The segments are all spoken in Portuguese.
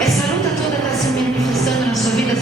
Essa luta toda está se manifestando na sua vida,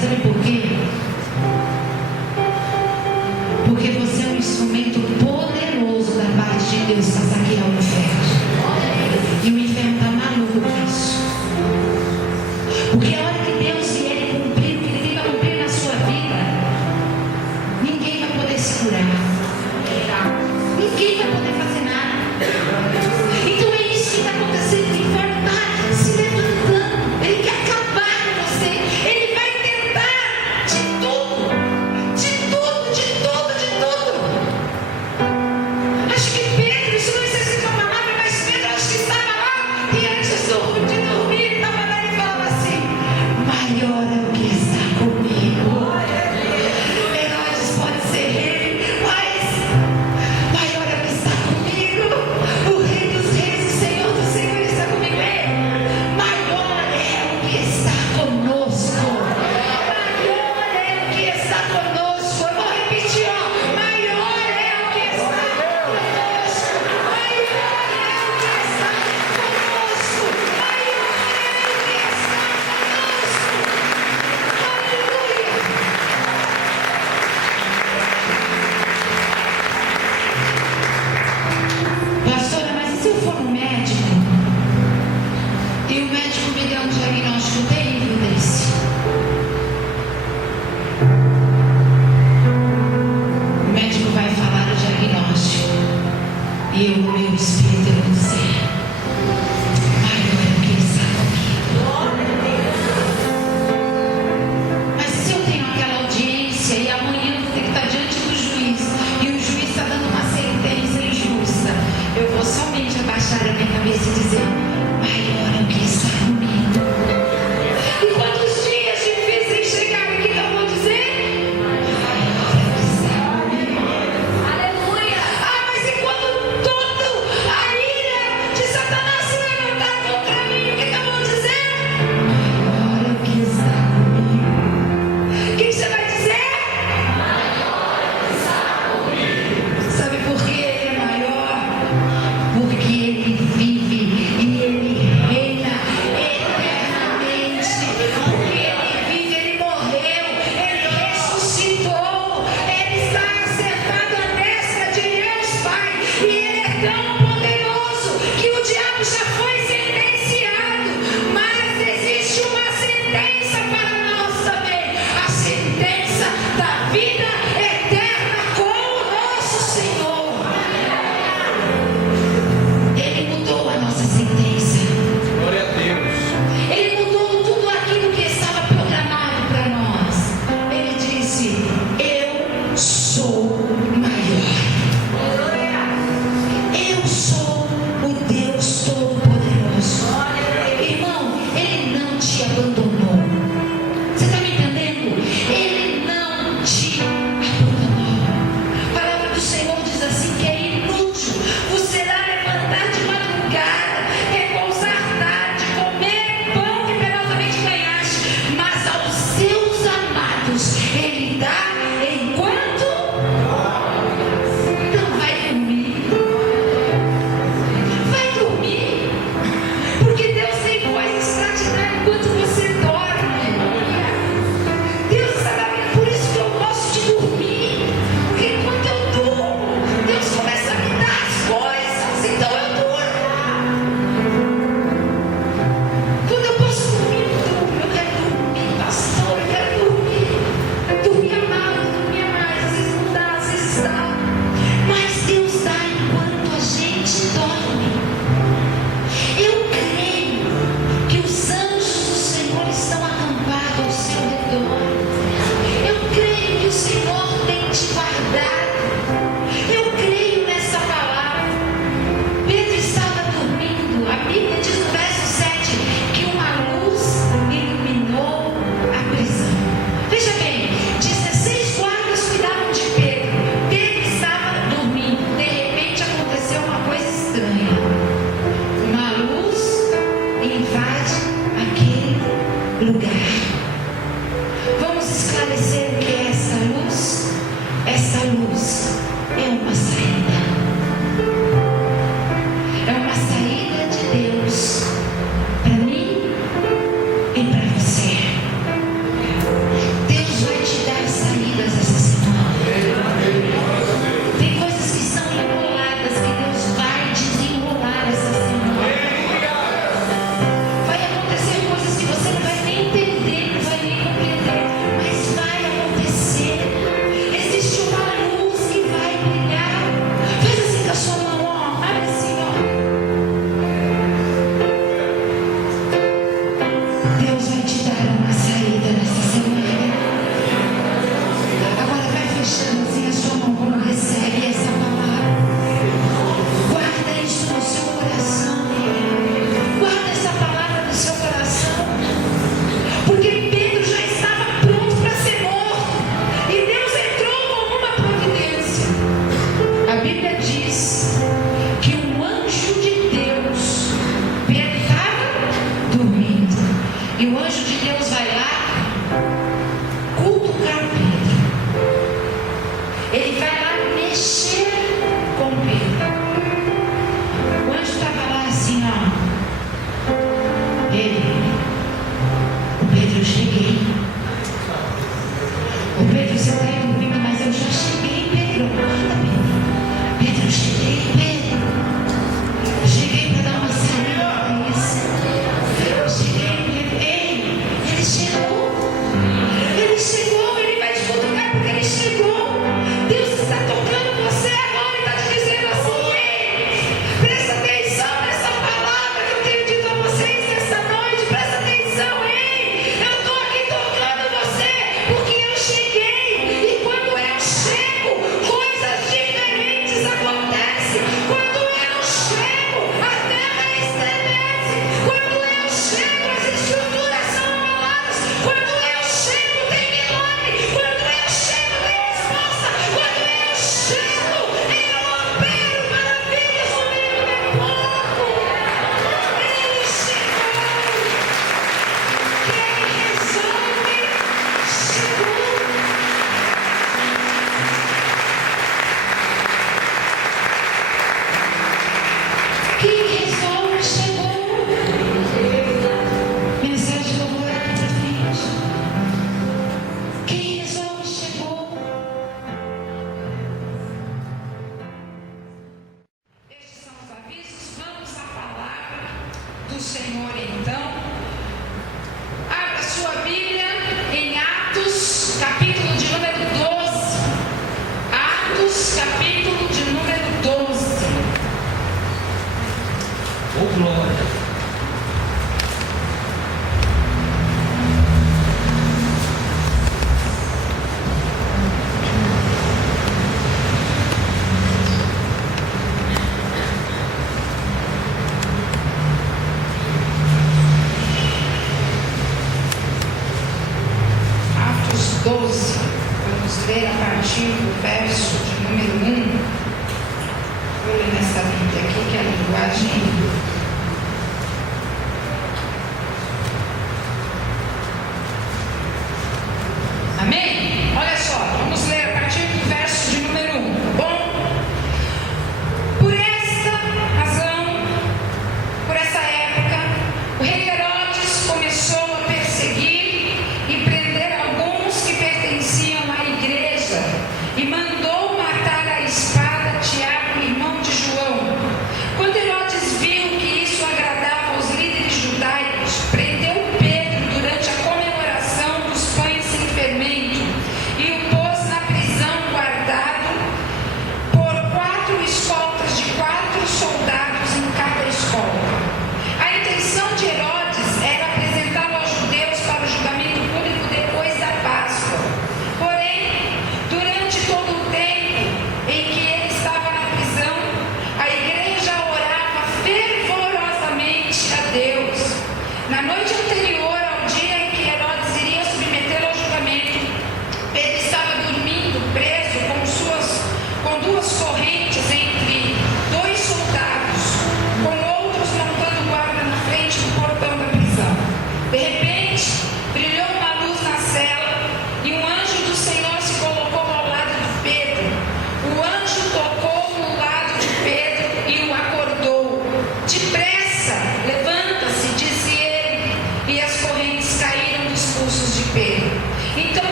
Prendeu Pedro durante a comemoração dos pães sem fermento.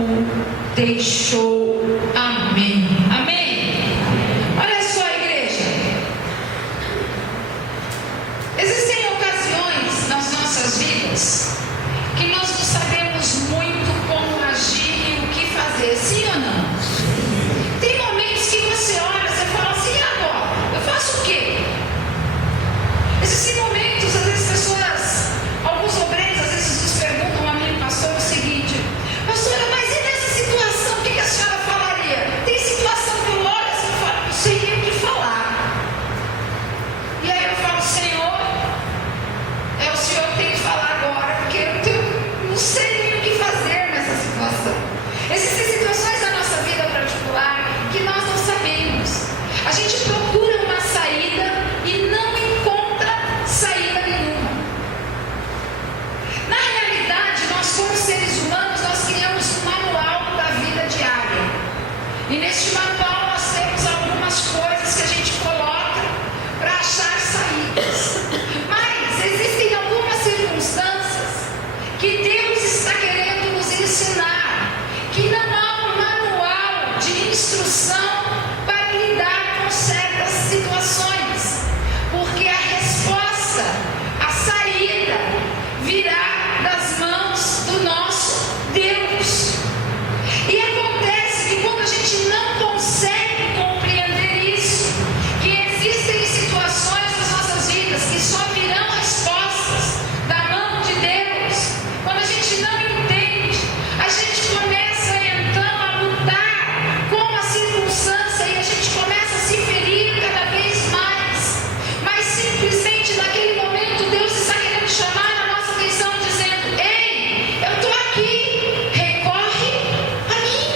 o deixou. Amém. Amém. Olha só, igreja. Existem ocasiões nas nossas vidas que nós não sabemos muito como agir e o que fazer, sim ou não? Tem momentos que você olha, você fala assim, e agora? Eu faço o quê? Existem momentos, às vezes pessoas, alguns obreiros, às vezes nos perguntam a mim, pastor, o seguinte: pastora, mas e nessa situação, o que a senhora falaria? Tem situação que eu olho assim e falo, não sei nem o que falar. E aí eu falo, Senhor, é o Senhor que tem que falar agora, porque eu não sei nem o que fazer nessa situação. Existem situações da nossa vida particular que nós não sabemos. A gente procura uma saída e não encontra saída nenhuma. Na realidade, nós como seres humanos, nós criamos um manual da vida diária. E neste manual nós temos algumas coisas que a gente coloca para achar saídas. Mas existem algumas circunstâncias que Deus está querendo nos ensinar, que não há um manual de instrução para lidar com certas situações, porque a resposta, a saída, virá das mãos do nosso Deus. E acontece que quando a gente não consegue compreender isso, que existem situações nas nossas vidas que só virão respostas da mão de Deus, quando a gente não entende, a gente começa então a lutar com a circunstância e a gente começa a se ferir cada vez mais. Mas simplesmente naquele momento Deus está querendo chamar a nossa atenção, dizendo: ei, eu estou aqui, recorre a mim.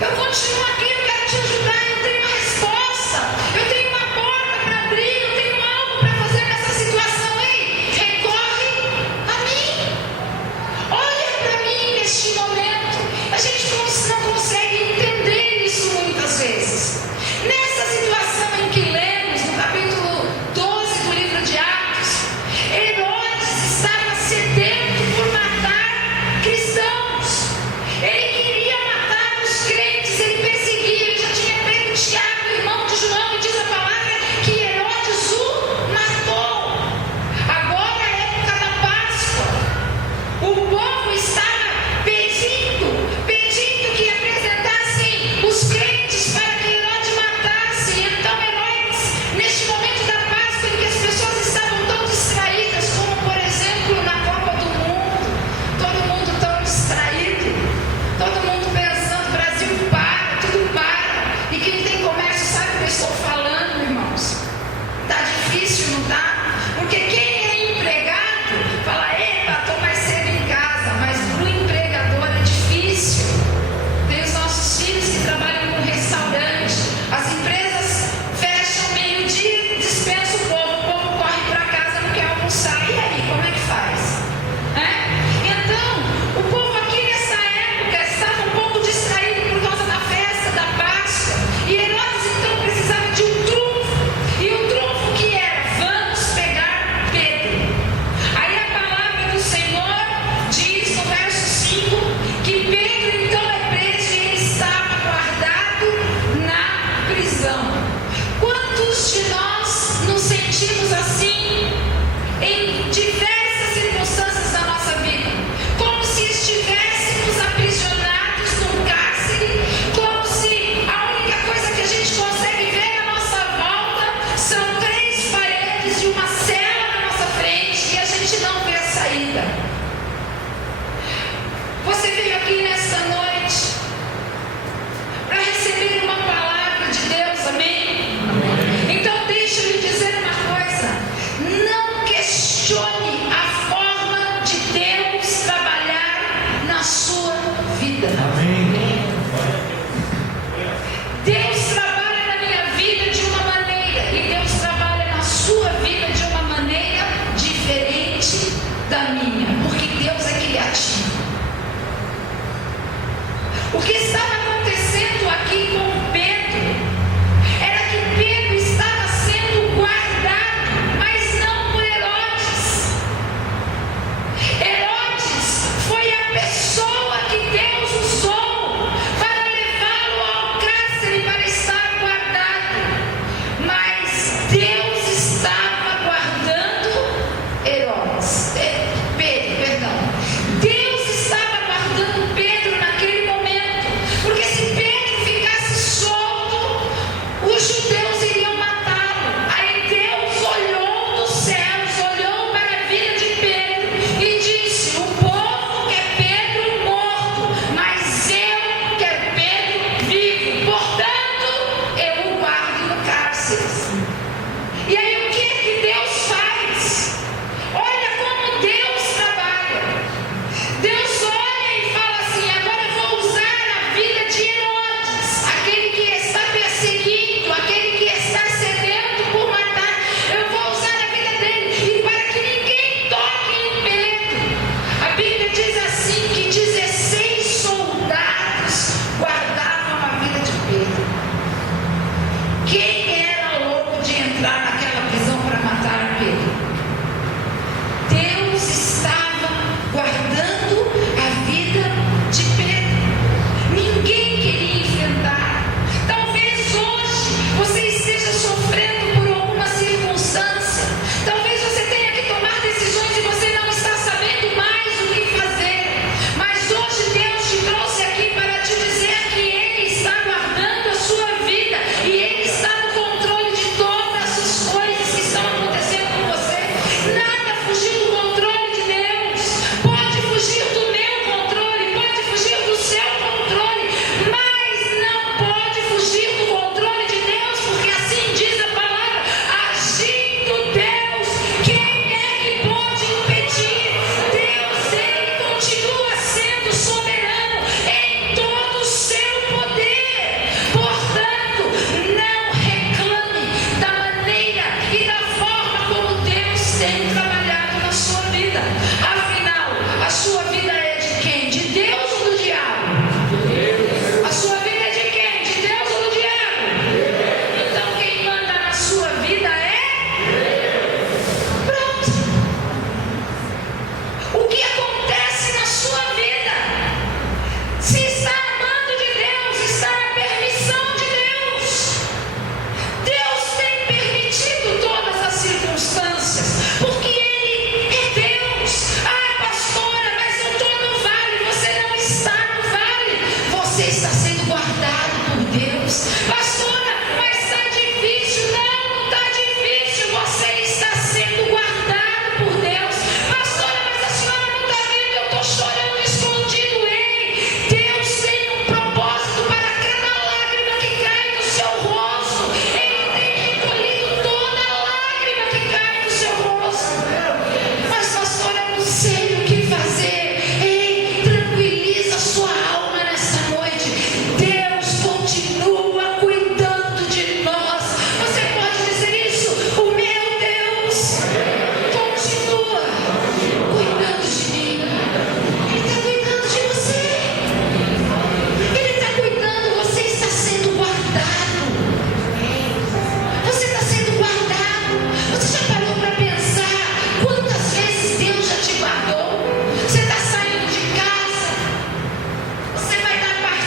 Eu continuo aqui, eu quero te ajudar, eu tenho uma resposta, eu tenho uma porta para abrir, eu tenho algo para fazer nessa situação. Ei, recorre a mim. Olha para mim neste momento. A gente não consegue entender isso muitas vezes. Nessa situação em que lemos no capítulo 12 do livro de Atos, Herodes estava sedento por matar cristãos. Ele queria matar os crentes, ele perseguia, ele já tinha pego Tiago, irmão de João, e diz a palavra que Herodes o matou. Agora é a época da Páscoa. O povo estava pedindo que apresentassem os crentes para que Herodes matasse. Então Herodes, neste momento da Páscoa, em que as pessoas estavam tão distraídas, como por exemplo na Copa do Mundo, todo mundo tão distraído, todo mundo pensando, Brasil para, tudo para, e quem tem comércio sabe o que eu estou falando, irmãos. Está difícil, não está? Porque quem é empregado fala: epa, estou mais cedo em casa, mas para o empregador é difícil. Tem os nossos filhos que trabalham com restaurante, as empresas fecham meio-dia, dispensa o povo corre para casa, não quer almoçar. E aí, como é que faz? Então, o povo aqui nessa época estava um pouco distraído por causa da festa da Páscoa, e Herodes então precisava de um trunfo, e o trunfo que era: vamos pegar Pedro. Aí a palavra do Senhor diz no verso 5 que Pedro então é preso e ele estava guardado na prisão. Quantos de nós nos sentimos assim em diversas circunstâncias da nossa vida? Como se estivéssemos aprisionados num cárcere, como se a única coisa que a gente consegue ver à nossa volta são 3 paredes e uma cela na nossa frente e a gente não vê a saída. Você veio aqui nesta noite para receber uma palavra de Deus, amém? Então deixa eu lhe dizer uma coisa: não questione a forma de Deus trabalhar na sua vida. Deus trabalha na minha vida de uma maneira e Deus trabalha na sua vida de uma maneira diferente da minha, porque Deus é criativo. O que estava acontecendo aqui com Pedro era que Pedro estava sendo guardado, mas não por Herodes. Herodes foi a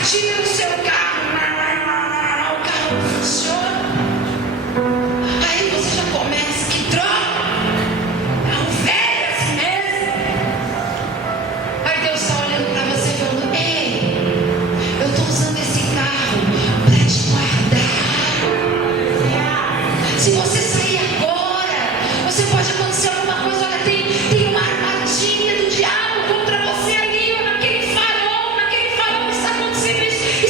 armadilha no seu carro, o carro não funciona. Aí você já começa, que droga, é um velho assim mesmo. Aí Deus está olhando para você e falando: ei, eu estou usando esse carro para te guardar. Se você sair agora, você pode acontecer alguma coisa. Olha, tem uma armadilha do diabo contra você ali, ou naquele farol está acontecendo isso.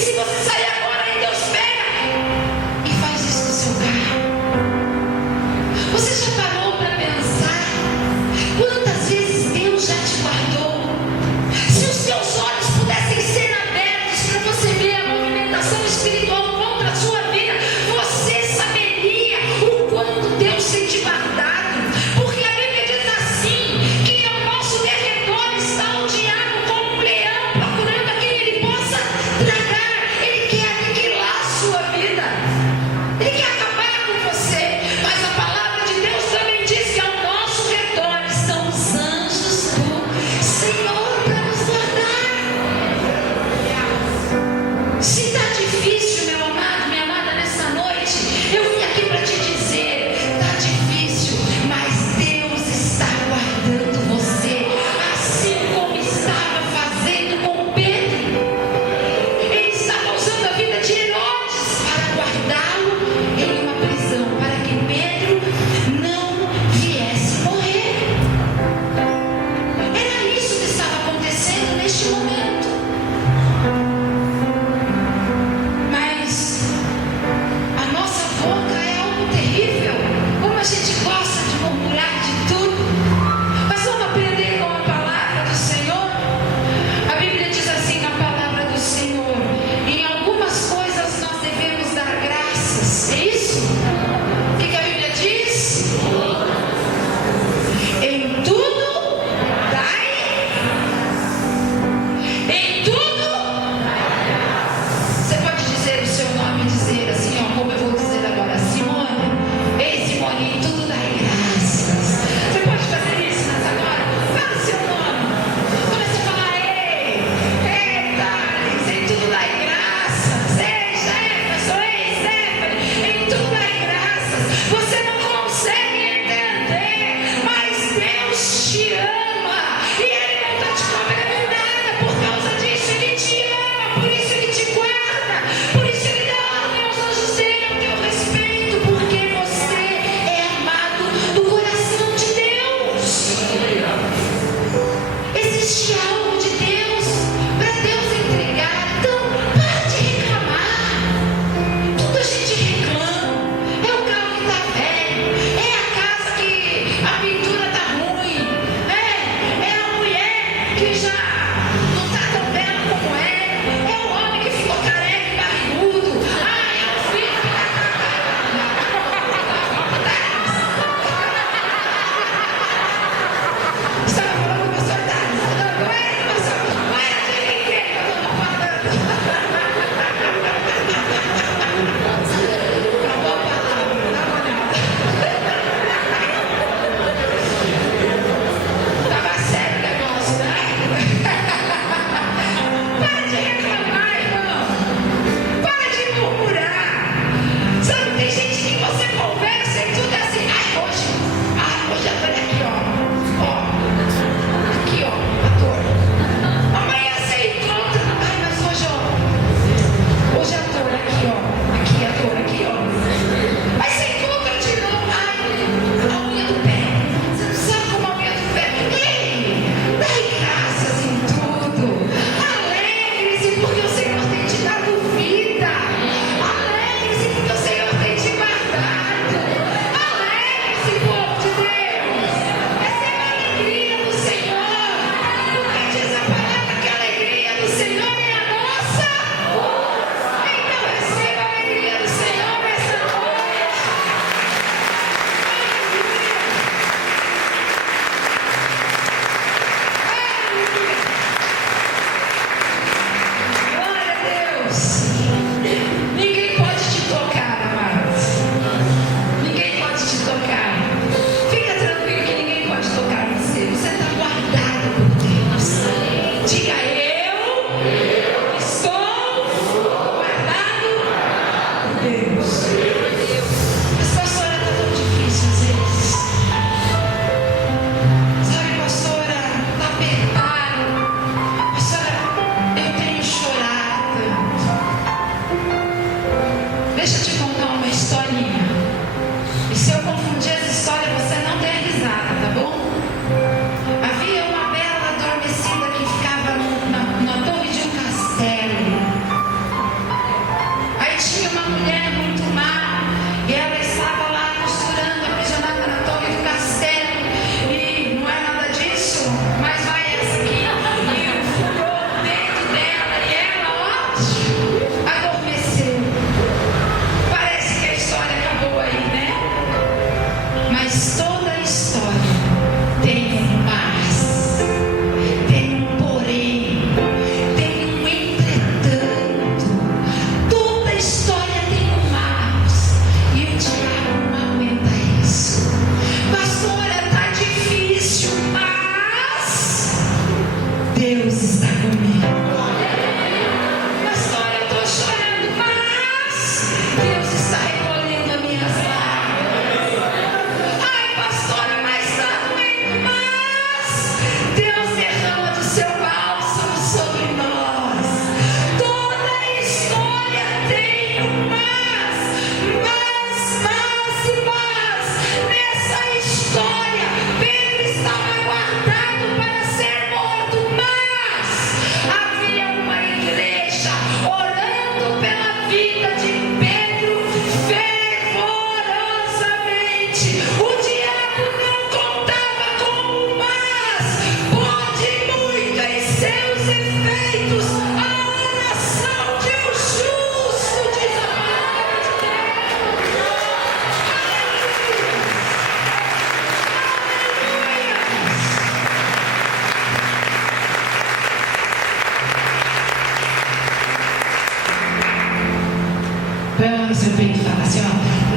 Põe no seu peito e fala assim, ó.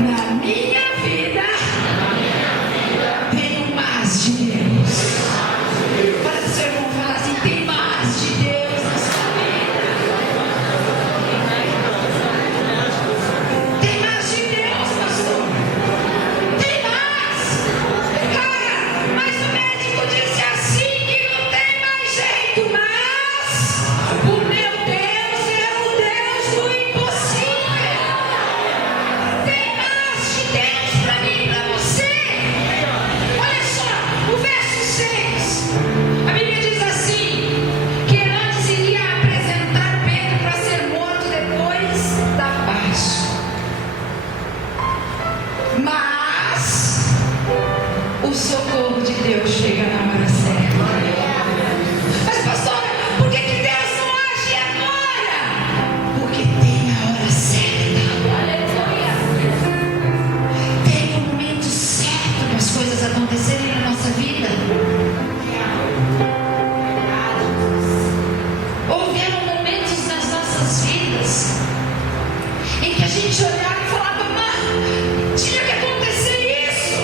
Na minha vida tem mais de Deus. Fala pro seu irmão, fala assim, tem mais de Deus na sua vida. Tem mais de Deus, pastor. Tem mais. Cara, mas o médico disse assim que não tem mais jeito, mas o meu Deus é o Deus do impossível. Tem mais de Deus para mim e para você. Olha só, o verso 6. A Bíblia diz assim, que Herodes iria apresentar Pedro para ser morto depois da Páscoa. Mas o socorro de Deus chega na hora certa. Mas pastora, por que Deus não age agora? Porque tem a hora certa. Aleluia. Tem o momento certo para as coisas acontecerem na nossa vida. Houveram momentos nas nossas vidas em que a gente olhava e falava, mas tinha que acontecer isso,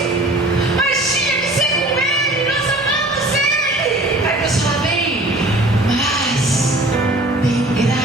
mas tinha que ser com ele, nós amamos ele. Aí Deus fala bem, mas tem graça